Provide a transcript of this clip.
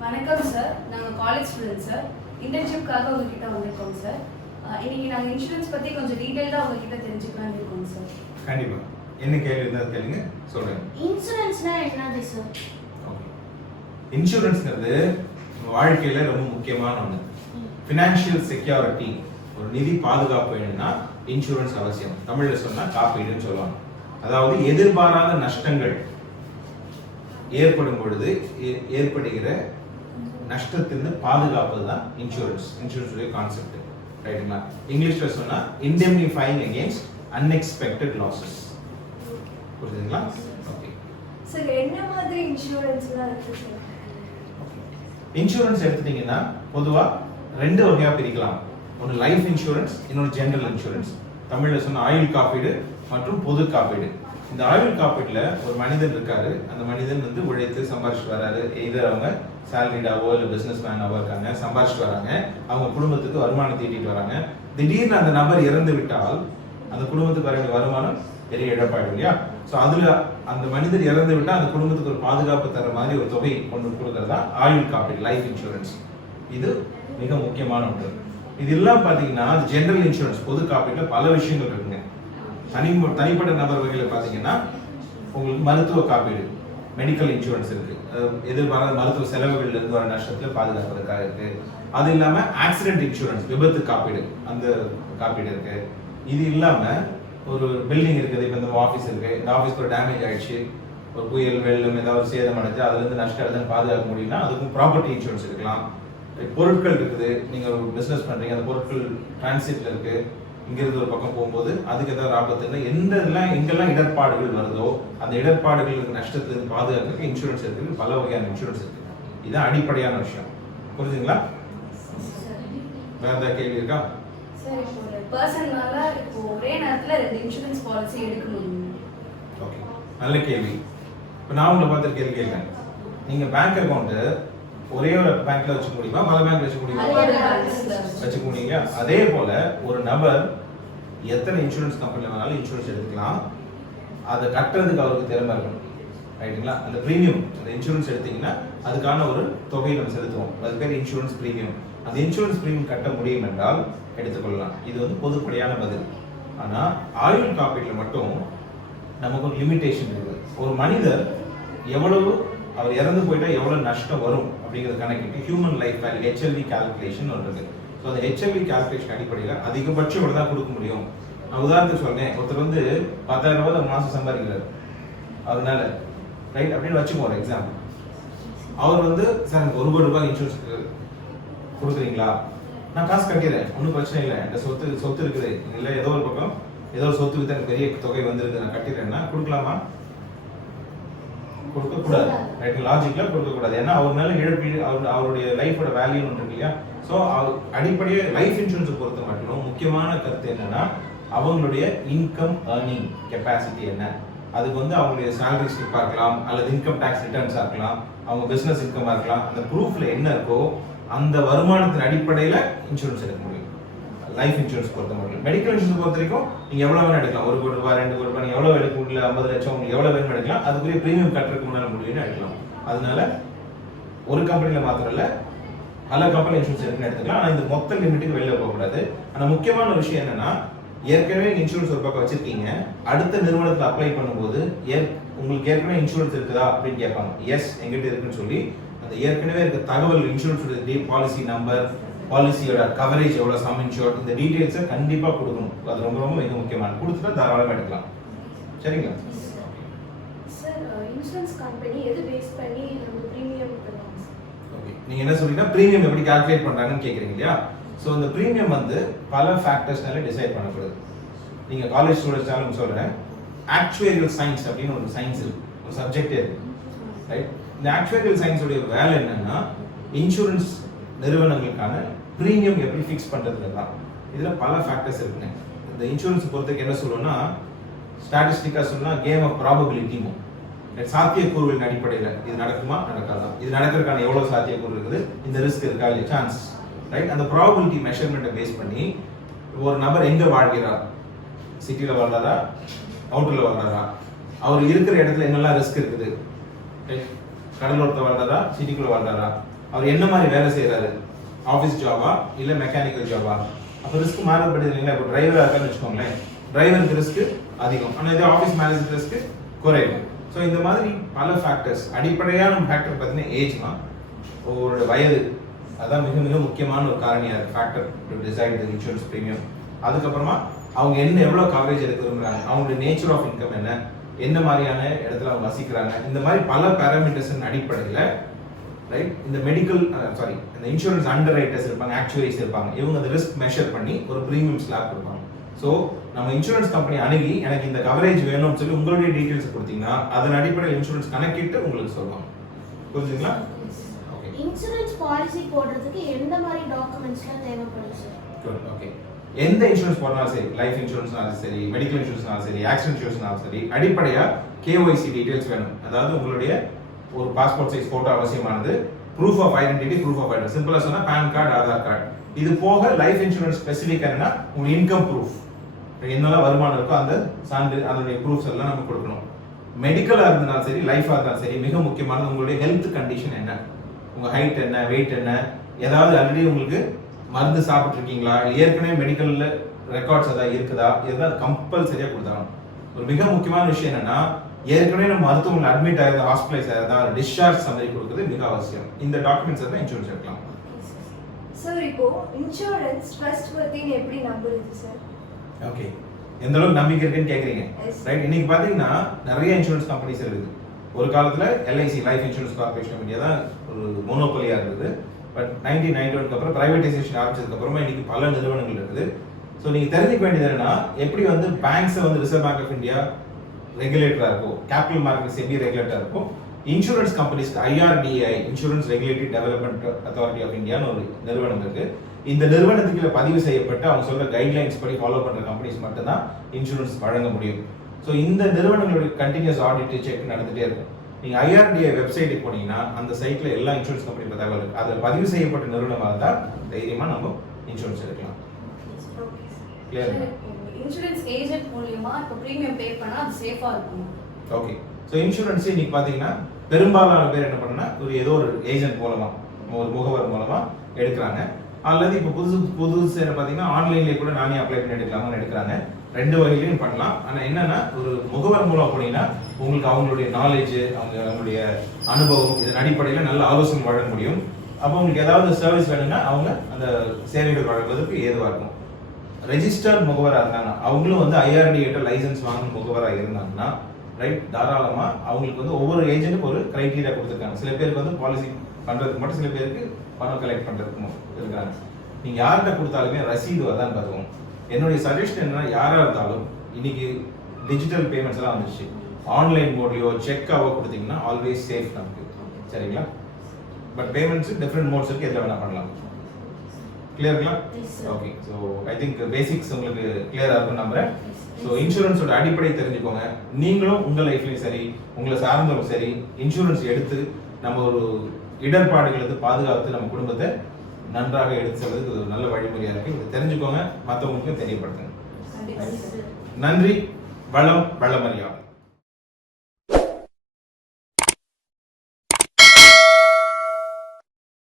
வணக்கம் சார் நாங்கள் college student sir இன்டர்ன்ஷிப்காக உங்ககிட்ட வந்திருக்கோம் சார் இன்னைக்கு நாங்கள் இன்சூரன்ஸ் பற்றி கொஞ்சம் டீட்டெயில்டாக உங்ககிட்ட தெரிஞ்சுக்கலாம்னு இருக்கோம் சார் கண்டிப்பா. என்ன கேள்வி இருந்தால் கேளுங்க. சொல்றேன். இன்சூரன்ஸ்னா என்னது சார் ஓகே இன்சூரன்ஸ்ங்கிறது நம்ம வாழ்க்கையில ரொம்ப முக்கியமான ஒன்று ஃபினான்ஷியல் செக்யூரிட்டி ஒரு நிதி பாதுகாப்பு வேணும்னா இன்சூரன்ஸ் அவசியம். தமிழ்ல சொன்னா காப்பீடுன்னு சொல்லுவாங்க. அதாவது எதிர்பாராத நஷ்டங்கள் ஏற்படும் பொழுது ஏ- ஏற்படுகிற நஷ்டத்திலிருந்து பாதுகாப்பது தான் இன்சூரன்ஸ் இன்சூரன்ஸ் கான்செப்ட் ரைட்டுங்களா இங்கிலீஷ்ல சொன்னா இண்டெம்னிஃபைங் அகேன்ஸ்ட் அன்எக்ஸ்பெக்டட் லாசஸ் புரியுதுங்களா ஓகே சார் என்ன மாதிரி இன்சூரன்ஸ்லாம் இருக்குது சார் இன்சூரன்ஸ் எடுத்துட்டீங்கன்னா பொதுவா ரெண்டு வகையா பிரிக்கலாம். ஒன்று லைஃப் இன்சூரன்ஸ் இன்னொரு ஜெனரல் இன்சூரன்ஸ் தமிழ்ல சொன்ன ஆயுள் காப்பீடு மற்றும் பொது காப்பீடு. இந்த ஆயுள் காப்பீடுல ஒரு மனிதன் இருக்காரு. அந்த மனிதன் வந்து உழைத்து சம்பாரிச்சுட்டு வராரு. எய்தர் அவங்க சேலரிடாவோ இல்லை பிஸ்னஸ் மேனாவோ இருக்காங்க சம்பாரிச்சுட்டு வராங்க. அவங்க குடும்பத்துக்கு வருமானம் தீட்டிட்டு வராங்க. திடீர்னு அந்த நபர் இறந்து விட்டால் அந்த குடும்பத்துக்கு வர வருமானம் பெரிய இழப்பாயிடும் இல்லையா? ஸோ அதில் அந்த மனிதர் இறந்து விட்டால் அந்த குடும்பத்துக்கு ஒரு பாதுகாப்பு தர மாதிரி ஒரு தொகை கொண்டு கொடுக்கறதா ஆயுள் காப்பீடு லைஃப் இன்சூரன்ஸ் இது மிக முக்கியமான ஒன்று. இது எல்லாம் அது ஜென்ரல் இன்சூரன்ஸ் பொது காப்பீட்டில் பல விஷயங்கள் இருக்குங்க. தனி தனிப்பட்ட நபர் வகையில் பார்த்தீங்கன்னா உங்களுக்கு மருத்துவ காப்பீடு மெடிக்கல் இன்சூரன்ஸ் இருக்கு. அஹ் எதிர்பாராத மருத்துவ செலவுகள்ல இருந்து வர நஷ்டத்தில் பாதுகாப்பதற்காக இருக்கு. அது இல்லாம ஆக்சிடென்ட் இன்சூரன்ஸ் விபத்து காப்பீடு அந்த காப்பீடு இருக்கு. இது இல்லாம ஒரு பில்டிங் இருக்குது இப்போ இந்த ஆஃபீஸ் இருக்கு. இந்த ஆஃபீஸ்க்கு ஒரு டேமேஜ் ஆயிடுச்சு. ஒரு புயல் வெள்ளம் ஏதாவது சேதம் அடைஞ்சு அதுல இருந்து நஷ்டம் எழுதுன்னு பாதுகாக்க முடியும்னா அதுக்கும் ப்ராப்பர்ட்டி இன்சூரன்ஸ் இருக்கலாம். பொருட்கள் இருக்குது. நீங்க ஒரு பிசினஸ் பண்றீங்க அந்த பொருட்கள் டிரான்சிட்ல இருக்கு. இங்கிருந்து ஒரு பக்கம் போகும்போது அதுக்கு ஏதாவது ஆபத்து எந்த இதெல்லாம் எங்கெல்லாம் இடர்பாடுகள் வருதோ அந்த இடர்பாடுகள் நஷ்டத்திலிருந்து பாதுகாக்கிறதுக்கு இன்சூரன்ஸ் இருக்கு பல வகையான இன்சூரன்ஸ் இருக்கு. இதுதான் அடிப்படையான விஷயம். புரிஞ்சுங்களா வேற ஏதாவது கேள்வி இருக்கா? ஓகே நல்ல கேள்வி. இப்போ நான் உங்களை பார்த்து கேள்வி கேட்கிறேன். நீங்க பேங்க் அக்கௌண்ட் ஒரே ஒரு பேங்க்ல வச்சுக்க முடியுமா? பல பேங்க் வச்சுக்க முடியுமா? வச்சுக்க முடியுங்க அதே போல ஒரு நபர் எத்தனை இன்சூரன்ஸ் கம்பெனியில் வேணாலும் இன்சூரன்ஸ் எடுத்துக்கலாம். அதை கட்டுறதுக்கு அவருக்கு திறமை இருக்கணும். ரைட்டுங்களா அந்த ப்ரீமியம் அந்த இன்சூரன்ஸ் எடுத்தீங்கன்னா அதுக்கான ஒரு தொகையை நம்ம செலுத்துவோம். அது பேர் இன்சூரன்ஸ் ப்ரீமியம் அந்த இன்சூரன்ஸ் ப்ரீமியம் கட்ட முடியும் என்றால் எடுத்துக்கொள்ளலாம். இது வந்து பொதுப்படையான பதில். ஆனால் ஆயுள் காப்பீட்டில் மட்டும் நமக்கு ஒரு லிமிட்டேஷன் இருக்குது. ஒரு மனிதர் எவ்வளவு அவர் இறந்து போயிட்டால் எவ்வளோ நஷ்டம் வரும் அப்படிங்கிறது கணக்கிட்டு human life value HLV calculation ஒன்று இருக்குது ஸோ அந்த ஹெச்எல்வி கால்குலேஷன் அடிப்படையில் அதிகபட்சம் இவ்வளோ தான் கொடுக்க முடியும்? நான் உதாரணத்துக்கு சொன்னேன். ஒருத்தர் வந்து பத்தாயிரம் ரூபாய் ஒரு மாதம் சம்பாதிக்கிறார். அதனால ரைட் அப்படின்னு வச்சுக்கோ ஒரு எக்ஸாம்பிள் அவர் வந்து சார் எனக்கு ஒரு கோடி ரூபாய் இன்சூரன்ஸ் கொடுக்குறீங்களா? நான் காசு கட்டிடுறேன். ஒன்றும் பிரச்சனை இல்லை. இந்த சொத்து சொத்து இருக்குது. இல்லை ஏதோ ஒரு பக்கம் ஏதோ ஒரு சொத்து தான் பெரிய தொகை வந்திருக்கு. நான் கட்டிடுறேன்னா கொடுக்கலாமா? கொடுக்கக்கூடாது. ரைட் லாஜிக்ல கொடுக்கக்கூடாது. ஏன்னா அவர் மேல இழப்பீடு அவர் அவருடைய லைஃபோட வேல்யூ ஒன்று இருக்கு இல்லையா? ஸோ அடிப்படையே லைஃப் இன்சூரன்ஸ் பொறுத்த மட்டும் முக்கியமான கருத்து என்னன்னா அவங்களுடைய இன்கம் ஏர்னிங் கெப்பாசிட்டி என்ன? அதுக்கு வந்து அவங்களுடைய சேலரி ஸ்லிப்பாக இருக்கலாம் அல்லது இன்கம் டேக்ஸ் ரிட்டர்ன்ஸாக இருக்கலாம் அவங்க பிசினஸ் இன்கமாக இருக்கலாம் அந்த ப்ரூஃப்ல என்ன இருக்கோ அந்த வருமானத்தின் அடிப்படையில் இன்சூரன்ஸ் எடுக்க முடியும். லைஃப் இன்சூரன்ஸ் பொறுத்த மட்டும். மெடிக்கல் இன்சூரன்ஸ் பொறுத்த வரைக்கும் நீங்கள் எவ்வளோ வேணும் எடுக்கலாம். ஒரு கோடி ரூபாய் ரெண்டு கோடி ரூபாய் எவ்வளோ எவ்வளவு எடுக்க முடியல ஐம்பது லட்சம் உங்களுக்கு எவ்வளோ வேணும் எடுக்கலாம். அதுக்குரிய பிரீமியம் கட்டுறதுக்கு முன்னால் முடியும்னு எடுக்கலாம். அதனால ஒரு கம்பெனியில் மாத்திரம் இல்லை பல கம்பெனி இன்சூரன்ஸ் இருக்குன்னு எடுத்துக்கலாம். ஆனால் இந்த மொத்த லிமிட்டுக்கு வெளியில் போகக்கூடாது ஆனால் முக்கியமான விஷயம் என்னன்னா ஏற்கனவே இன்சூரன்ஸ் ஒரு பக்கம் வச்சிருக்கீங்க. அடுத்த நிறுவனத்தில் அப்ளை பண்ணும்போது ஏற்- உங்களுக்கு ஏற்கனவே இன்சூரன்ஸ் இருக்குதா அப்படின்னு கேட்பாங்க. எஸ் எங்கிட்ட இருக்குன்னு சொல்லி அந்த ஏற்கனவே இருக்க தகவல் இன்சூரன்ஸ் பாலிசி நம்பர் பாலிசியோட கவரேஜ் எவ்வளவு சம் இன்சூர்ட் இந்த டீடைல்ஸை கண்டிப்பா கொடுக்கணும். அது ரொம்ப ரொம்ப மிக முக்கியமான. கொடுத்துட்டா தாராளமா எடுக்கலாம். சரிங்களா? சார் இன்சூரன்ஸ் கம்பெனி எது பேஸ் பண்ணி நம்ம ப்ரீமியம் பண்ணுவாங்க சார் ஓகே நீங்க என்ன சொல்றீங்கன்னா பிரீமியம் எப்படி கால்குலேட் பண்றாங்கன்னு கேக்குறீங்க இல்லையா? ஸோ இந்த பிரீமியம் வந்து பல ஃபேக்டர்ஸ்னால டிசைட் பண்ணப்படுது. நீங்க காலேஜ் ஸ்டூடெண்ட்ஸ்னாலும் சொல்றேன். ஆக்சுவரியல் சயின்ஸ் அப்படின்னு ஒரு சயின்ஸ் இருக்கு. ஒரு சப்ஜெக்டே இருக்கு. ரைட் இந்த ஆக்சுவரியல் சயின்ஸ் உடைய வேலை என்னன்னா இன்சூரன்ஸ் நிறுவனங்களுக்கான ப்ரீமியம் எப்படி ஃபிக்ஸ் பண்றதுல தான் இதில் பல ஃபேக்டர்ஸ் இருக்குங்க. இந்த இன்சூரன்ஸ் பொறுத்தவரைக்கும் என்ன சொல்லுவோம்னா ஸ்டாட்டிஸ்டிக்காக சொன்னால் கேம் ஆஃப் ப்ராபபிலிட்டியும் சாத்தியக்கூறுகளின் அடிப்படையில் இது நடக்குமா? நடக்காதா? இது நடக்கிறதுக்கான எவ்வளோ சாத்தியக்கூறு இருக்குது? இந்த ரிஸ்க் இருக்கா? இல்லையா? சான்ஸ் ரைட் அந்த ப்ராபபிலிட்டி மெஷர்மெண்ட்டை பேஸ் பண்ணி ஒரு நபர் எங்கே வாழ்கிறார்? சிட்டியில் வாழ்றாரா? அவுட்டரில் வாழ்றாரா? அவர் இருக்கிற இடத்துல என்னெல்லாம் ரிஸ்க் இருக்குது? Right? கடலோரத்தில் வாழ்றாரா? சிட்டிக்குள்ளே வாழ்றாரா? அவர் என்ன மாதிரி வேலை செய்கிறாரு ஆஃபீஸ் ஜாபா இல்லை மெக்கானிக்கல் ஜாபா அப்போ ரிஸ்க் மாறுபடுது இல்லைங்களா? இப்போ டிரைவராக இருக்கான்னு வச்சுக்கோங்களேன். டிரைவருக்கு ரிஸ்க் அதிகம். ஆனால் இது ஆஃபீஸ் மேனேஜர் ரிஸ்க் குறையும் ஸோ இந்த மாதிரி பல ஃபேக்டர்ஸ் அடிப்படையான ஃபேக்டர் பார்த்தீங்கன்னா ஏஜ் தான். ஒரு வயது அதான் மிக மிக முக்கியமான ஒரு காரணியாக factor to decide the insurance premium அதுக்கப்புறமா அவங்க என்ன எவ்வளோ கவரேஜ் எடுக்க விரும்புகிறாங்க அவங்களுடைய நேச்சர் ஆஃப் இன்கம் என்ன? என்ன மாதிரியான இடத்துல அவங்க வசிக்கிறாங்க? இந்த மாதிரி பல பேராமீட்டர்ஸின் அடிப்படையில் ரைட் இந்த மெடிக்கல் சாரி இந்த இன்சூரன்ஸ் அண்டர் ரைட்டர்ஸ் இருப்பாங்க ஆக்சுவரிஸ் இருப்பாங்க. இவங்க அந்த ரிஸ்க் மெஷர் பண்ணி ஒரு ப்ரீமியம் ஸ்லாப் கொடுப்பாங்க. ஸோ நம்ம இன்சூரன்ஸ் கம்பெனி அணுகி எனக்கு இந்த கவரேஜ் வேணும்னு சொல்லி உங்களுடைய டீட்டெயில்ஸ் கொடுத்தீங்கன்னா அதன் அடிப்படையில் இன்சூரன்ஸ் கணக்கிட்டு உங்களுக்கு சொல்லுவாங்க. புரிஞ்சுங்களா ஓகே இன்சூரன்ஸ் பாலிசி போடுறதுக்கு எந்த மாதிரி டாக்குமெண்ட்ஸ்லாம் தேவைப்படும் சார் குட் ஓகே எந்த இன்சூரன்ஸ் போனாலும் சரி லைஃப் இன்சூரன்ஸ்னாலும் சரி மெடிக்கல் இன்சூரன்ஸ்னாலும் சரி ஆக்சிடென்ட் இன்சூரன்ஸ்னாலும் சரி அடிப்படையா கேஒய்சி டீடைல்ஸ் வேணும். அதாவது உங்களுடைய ஒரு பாஸ்போர்ட் சைஸ் போட்டோ அவசியமானது. Proof of identity proof of identity சிம்பிளா சொன்னா பேன் கார்டு ஆதார் கார்டு இது போக லைஃப் இன்சூரன்ஸ் ஸ்பெசிஃபிக் என்னன்னா உங்க இன்கம் ப்ரூஃப் என்னெல்லாம் வருமானம் இருக்கோ அந்த சான்று அதனுடைய ப்ரூஃப்ஸ் எல்லாம் நம்ம கொடுக்கணும். மெடிக்கலாக இருந்தாலும் சரி லைஃபாக இருந்தாலும் சரி மிக முக்கியமானது உங்களுடைய ஹெல்த் கண்டிஷன் என்ன? உங்கள் ஹைட் என்ன வெயிட் என்ன? ஏதாவது ஆல்ரெடி உங்களுக்கு மருந்து சாப்பிட்ருக்கீங்களா ஏற்கனவே மெடிக்கலில் ரெக்கார்ட்ஸ் ஏதாவது இருக்குதா? எதாவது கம்பல்சரியாக கொடுத்தாகணும். ஒரு மிக முக்கியமான விஷயம் என்னென்னா ஏற்கனவே நம்ம மருத்துவமனை அட்மிட் ஆயிருந்த ஹாஸ்பிட்டலைஸ் ஆயிருந்தா டிஸ்சார்ஜ் சம்மரி கொடுக்குறது மிக அவசியம். இந்த டாக்குமெண்ட்ஸ் தான் இன்சூரன்ஸ் எடுக்கலாம். சார் இப்போ இன்சூரன்ஸ் ட்ரஸ்ட் பத்தின்னு எப்படி நம்புறது சார் ஓகே எந்த அளவுக்கு நம்பிக்கை இருக்குன்னு கேக்குறீங்க? Yes. ரைட் இன்னைக்கு பாத்தீங்கன்னா நிறைய இன்சூரன்ஸ் கம்பெனிஸ் இருக்குது. ஒரு காலத்துல LIC life insurance corporation of India தான் ஒரு மோனோபலியா இருந்தது. பட் நைன்டீன் நைன்டி ஒன்க்கு அப்புறம் பிரைவேடைசேஷன் ஆரம்பிச்சதுக்கு அப்புறமா இன்னைக்கு பல நிறுவனங்கள் இருக்குது. ஸோ நீங்க தெரிஞ்சுக்க வேண்டியது என்னன்னா எப்படி வந்து பேங்க்ஸை வந்து ரிசர்வ் பேங்க் ஆஃப் இந்தியா ரெகுலேட்டரா இருக்கும். கேபிட்டல் மார்க்கெட் செபி ரெகுலேட்டரா இருக்கும் insurance கம்பெனிஸ்க்கு IRDI insurance regulatory development authority of இந்தியான்னு ஒரு நிறுவனம் இருக்கு. இந்த நிறுவனத்துக்கு கீழ பதிவு செய்யப்பட்டு அவங்க சொல்ற கைட்லைன்ஸ் படி ஃபாலோ பண்ற கம்பெனிஸ் மட்டும்தான் இன்சூரன்ஸ் வழங்க முடியும். ஸோ இந்த நிறுவனங்களுடைய கண்டினியூஸ் ஆடிட் செக் நடந்துட்டே இருக்கும். நீங்க ஐஆர்டிஐ வெப்சைட்டுக்கு போனீங்கன்னா அந்த சைட்ல எல்லா இன்சூரன்ஸ் கம்பெனி தகவல் இருக்கு. அதில் பதிவு செய்யப்பட்ட நிறுவனமாக இருந்தால் தைரியமா நம்ம இன்சூரன்ஸ் எடுக்கலாம். கிளியர் இன்சூரன்ஸ் ஏஜென்ட் மூலியமா இப்போ ப்ரீமியம் பே பண்ணா அது சேஃபா இருக்கும். ஓகே ஸோ இன்சூரன்ஸ் இன்னைக்கு பார்த்தீங்கன்னா பெரும்பாலான பேர் என்ன பண்ணா ஒரு ஏதோ ஒரு ஏஜென்ட் மூலமா ஒரு முகவர் மூலமா எடுக்கிறாங்க. அல்லது இப்போ புதுசு புதுசு என்ன பார்த்தீங்கன்னா ஆன்லைன்லேயே கூட நானே அப்ளை பண்ணி எடுக்கலாம்னு எடுக்கிறாங்க. ரெண்டு வகையிலையும் பண்ணலாம். ஆனால் என்னன்னா ஒரு முகவர் மூலம் போனீங்கன்னா உங்களுக்கு அவங்களுடைய நாலேஜ் அவங்க அவங்களுடைய அனுபவம் இதன் அடிப்படையில் நல்ல ஆலோசனை வழங்க முடியும். அப்போ உங்களுக்கு ஏதாவது சர்வீஸ் வேணும்னா அவங்க அந்த சேவைகள் வழங்குவதற்கு ஏதுவாக இருக்கும். ரெஜிஸ்டர்ட் முகவராக இருந்தாங்க அவங்களும் வந்து ஐஆர்டிஏட்ட லைசன்ஸ் வாங்கின முகவராக இருந்தாங்கன்னா ரைட் தாராளமாக அவங்களுக்கு வந்து ஒவ்வொரு ஏஜென்ட்டுக்கு ஒரு க்ரைட்டீரியா கொடுத்துருக்காங்க. சில பேருக்கு வந்து பாலிசி பண்ணுறதுக்கு மட்டும் சில பேருக்கு பணம் கலெக்ட் பண்ணுறதுக்கு மட்டும் இருக்காங்க. நீங்கள் யார்கிட்ட கொடுத்தாலுமே ரசீது தான் பதுவும். என்னுடைய சஜஷன் என்னன்னா யாராக இருந்தாலும் இன்னைக்கு டிஜிட்டல் பேமெண்ட்ஸ் எல்லாம் வந்துச்சு ஆன்லைன் மோட்லையோ செக்காவோ கொடுத்தீங்கன்னா ஆல்வேஸ் சேஃப் நமக்கு. சரிங்களா? பட் பேமெண்ட்ஸ் டிஃப்ரெண்ட் மோட்ஸ் இருக்கு எதில் வேணால் பண்ணலாம். கிளியருங்களா. Okay so I think basics உங்களுக்கு கிளியரா இருக்கும் நம்புறேன். ஸோ இன்சூரன்ஸோட அடிப்படை தெரிஞ்சுக்கோங்க. நீங்களும் உங்க லைஃப்லயும் சரி உங்களை சார்ந்தவங்க சரி இன்சூரன்ஸ் எடுத்து நம்ம ஒரு இடர்பாடுகளை இருந்து பாதுகாத்து நம்ம குடும்பத்தை நன்றாக எடுத்து செல்றதுக்கு இது ஒரு நல்ல வழிமுறையா இருக்கு. இதை தெரிஞ்சுக்கோங்க மற்றவங்களுக்கும் தெரியப்படுத்துங்க. நன்றி வளம் வளமறியாதை